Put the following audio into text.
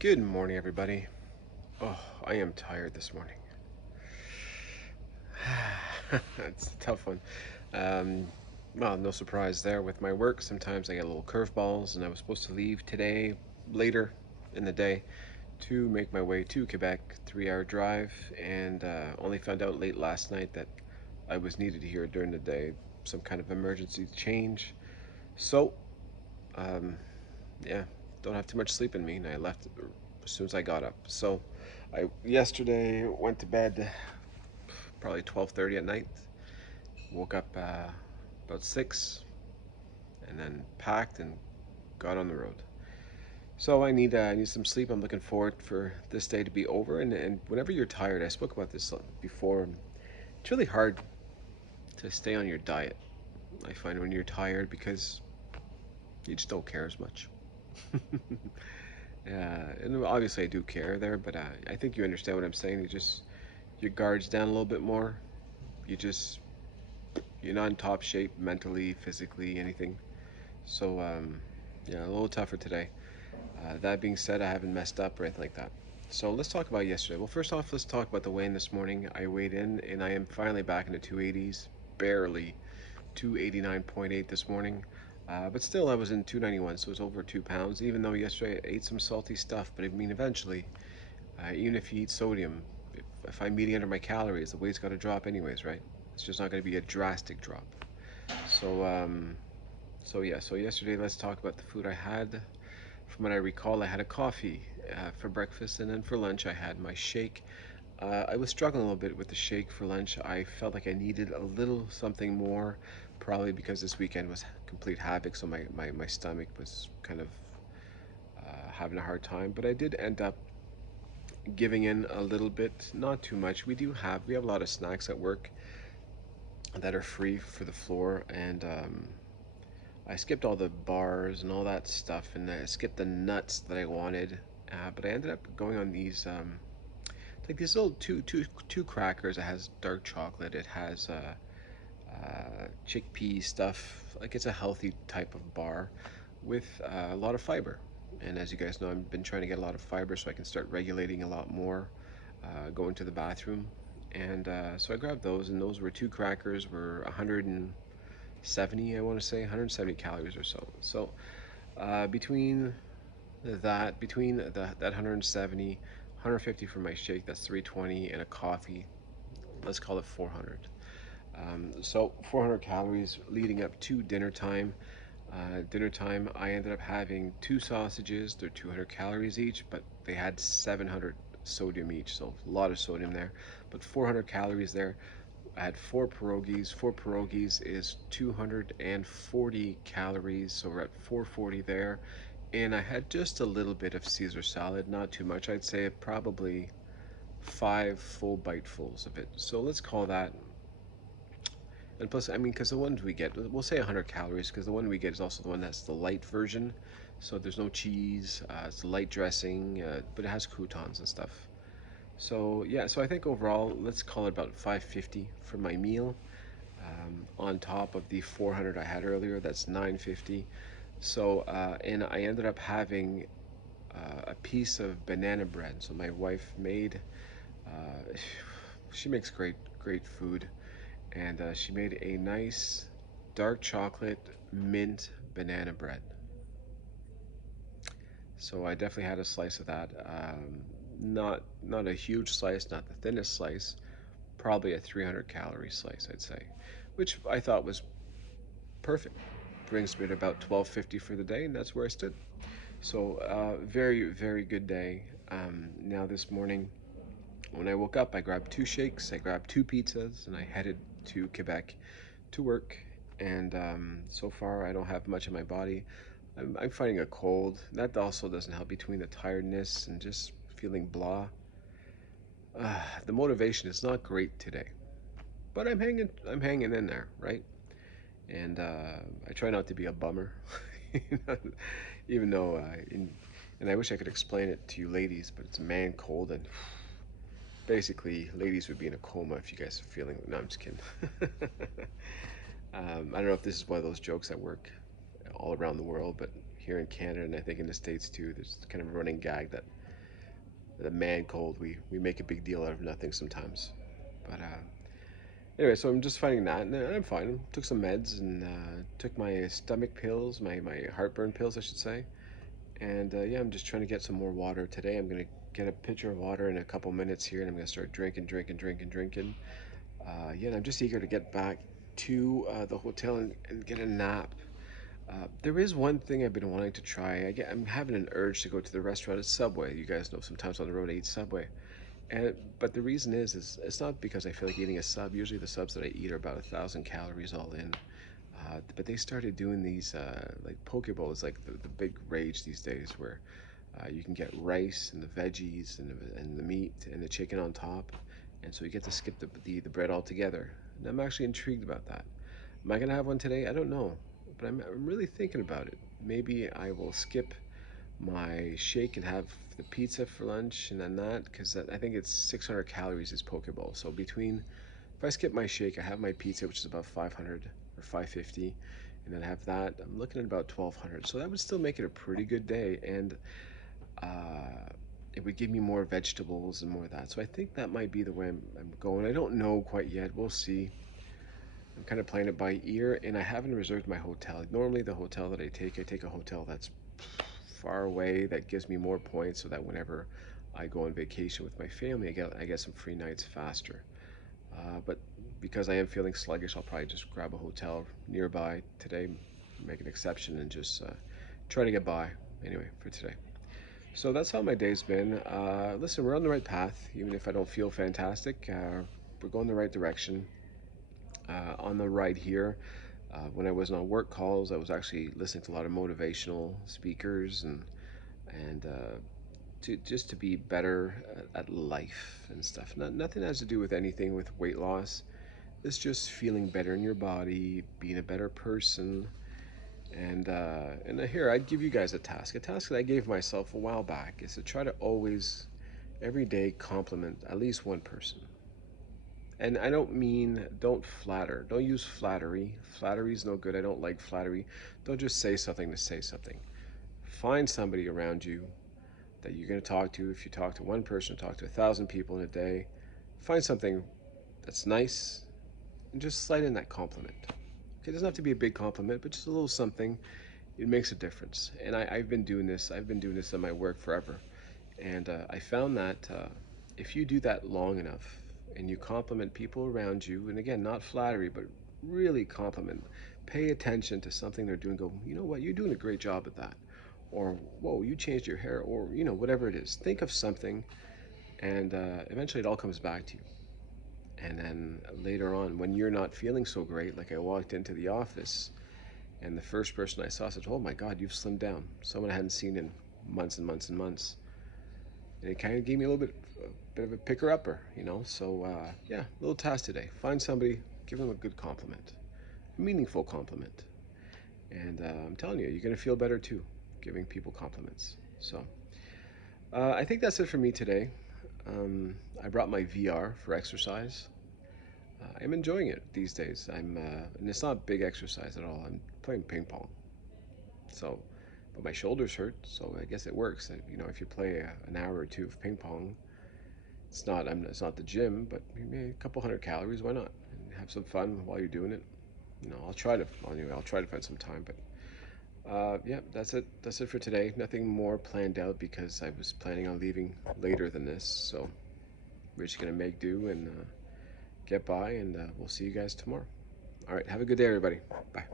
Good morning, everybody. Oh, I am tired this morning. It's a tough one. Um, well, no surprise there with my work. Sometimes I get little curveballs, and I was supposed to leave today later in the day to make my way to Quebec, 3 hour drive, and only found out late last night that I was needed here during the day, some kind of emergency change. So, um, yeah, don't have too much sleep in me, and I left as soon as I got up. So, I yesterday went to bed probably 12:30 at night. Woke up about 6, and then packed and got on the road. So I need some sleep. I'm looking forward for this day to be over. And whenever you're tired, I spoke about this before. It's really hard to stay on your diet. I find when you're tired because you just don't care as much. And obviously I do care there, but I think you understand what I'm saying. You just your guards down a little bit more. You just you're not in top shape mentally, physically, anything. So yeah, a little tougher today. That being said, I haven't messed up or anything like that. So let's talk about yesterday. Well, first off, let's talk about the weigh-in this morning. I weighed in, and I am finally back in the 280s, barely 289.8 this morning. But still, I was in 291, so it's over 2 pounds. Even though yesterday I ate some salty stuff, but I mean, eventually, even if you eat sodium, if I'm eating under my calories, the weight's got to drop anyways, right? It's just not going to be a drastic drop. So, so yesterday, let's talk about the food I had. From what I recall, I had a coffee for breakfast, and then for lunch, I had my shake. I was struggling a little bit with the shake for lunch. I felt like I needed a little something more, probably because this weekend was complete havoc, so my stomach was kind of having a hard time. But I did end up giving in a little bit, not too much. We have a lot of snacks at work that are free for the floor, and I skipped all the bars and all that stuff, and I skipped the nuts that I wanted. But I ended up going on these like these little two crackers. It has dark chocolate. It has chickpea stuff. Like it's a healthy type of bar with a lot of fiber. And as you guys know, I've been trying to get a lot of fiber so I can start regulating a lot more, going to the bathroom. And so I grabbed those, and those were two crackers, were 170, I want to say, 170 calories or so. So between that 170, 150 for my shake, that's 320, and a coffee, let's call it 400. So 400 calories leading up to dinner time. Dinner time, I ended up having two sausages. They're 200 calories each, but they had 700 sodium each, so a lot of sodium there. But 400 calories there. I had four pierogies. Four pierogies is 240 calories, so we're at 440 there. And I had just a little bit of Caesar salad, not too much. I'd say probably five full bitefuls of it. So let's call that. And plus, I mean, because the ones we get, we'll say 100 calories, because the one we get is also the one that's the light version. So there's no cheese, it's light dressing, but it has croutons and stuff. So yeah, so I think overall, let's call it about 550 for my meal. On top of the 400 I had earlier, that's 950. So, and I ended up having a piece of banana bread. So my wife made, uh, she makes great food, and she made a nice dark chocolate mint banana bread. So I definitely had a slice of that. Not a huge slice, not the thinnest slice, probably a 300 calorie slice, I'd say, which I thought was perfect. Brings me to about 1250 for the day, and that's where I stood. So very good day. Now this morning, when I woke up, I grabbed two shakes, I grabbed two pizzas, and I headed to Quebec to work. And so far, I don't have much in my body. I'm fighting a cold. That also doesn't help between the tiredness and just feeling blah. The motivation is not great today, but I'm hanging in there, right? And I try not to be a bummer, you know, even though, and I wish I could explain it to you ladies, but it's a man cold, and basically, ladies would be in a coma if you guys are feeling. No, I'm just kidding. I don't know if this is one of those jokes that work all around the world, but here in Canada and I think in the States too, there's kind of a running gag that the man cold. We make a big deal out of nothing sometimes. But anyway, so I'm just fighting that, and I'm fine. Took some meds and took my stomach pills, my heartburn pills, I should say. And yeah, I'm just trying to get some more water today. I'm gonna get a pitcher of water in a couple minutes here, and I'm gonna start drinking, drinking, drinking, drinking. Yeah, and I'm just eager to get back to the hotel and get a nap. There is one thing I've been wanting to try. I'm having an urge to go to the restaurant at Subway. You guys know sometimes on the road I eat Subway. But the reason is it's not because I feel like eating a sub. Usually the subs that I eat are about 1,000 calories all in. But they started doing these like poke bowls, like the big rage these days, where you can get rice and the veggies and the meat and the chicken on top, and so you get to skip the bread altogether. And I'm actually intrigued about that. Am I gonna have one today? I don't know, but I'm really thinking about it. Maybe I will skip my shake and have the pizza for lunch and then that because I think it's 600 calories is poke bowl. So between if I skip my shake, I have my pizza, which is about 500 or 550, and then have that. I'm looking at about 1,200. So that would still make it a pretty good day, and uh, it would give me more vegetables and more of that. So I think that might be the way I'm going. I don't know quite yet. We'll see. I'm kind of playing it by ear, and I haven't reserved my hotel. Normally, the hotel that I take a hotel that's far away that gives me more points, so that whenever I go on vacation with my family, I get some free nights faster. But because I am feeling sluggish, I'll probably just grab a hotel nearby today, make an exception, and just try to get by anyway for today. So that's how my day's been. Listen, we're on the right path, even if I don't feel fantastic. We're going the right direction. On the right here, when I was on work calls, I was actually listening to a lot of motivational speakers and to just to be better at life and stuff. Nothing has to do with anything with weight loss. It's just feeling better in your body, being a better person. And here, I'd give you guys a task. A task that I gave myself a while back is to try to always, every day, compliment at least one person. And I don't mean don't flatter. Don't use flattery. Flattery is no good. I don't like flattery. Don't just say something to say something. Find somebody around you that you're going to talk to. If you talk to one person, talk to 1,000 people in a day. Find something that's nice and just slide in that compliment. Okay, it doesn't have to be a big compliment, but just a little something. It makes a difference. And I've been doing this. I've been doing this in my work forever. And I found that if you do that long enough and you compliment people around you, and again, not flattery, but really compliment, pay attention to something they're doing, go, you know what, you're doing a great job at that. Or, whoa, you changed your hair, or, whatever it is. Think of something, and eventually it all comes back to you. And then later on, when you're not feeling so great, like I walked into the office, and the first person I saw said, oh my God, you've slimmed down. Someone I hadn't seen in months and months and months. And it kind of gave me a bit of a picker upper, So yeah, little task today. Find somebody, give them a good compliment, a meaningful compliment, and I'm telling you, you're gonna feel better too, giving people compliments. So I think that's it for me today. I brought my VR for exercise. I'm enjoying it these days. And it's not big exercise at all. I'm playing ping pong, so but my shoulders hurt, so I guess it works. If you play an hour or two of ping pong, it's not the gym, but maybe a couple hundred calories. Why not? And have some fun while you're doing it. I'll try to find some time. But yeah, that's it. That's it for today. Nothing more planned out because I was planning on leaving later than this. So we're just gonna make do and get by, and we'll see you guys tomorrow. All right. Have a good day, everybody. Bye.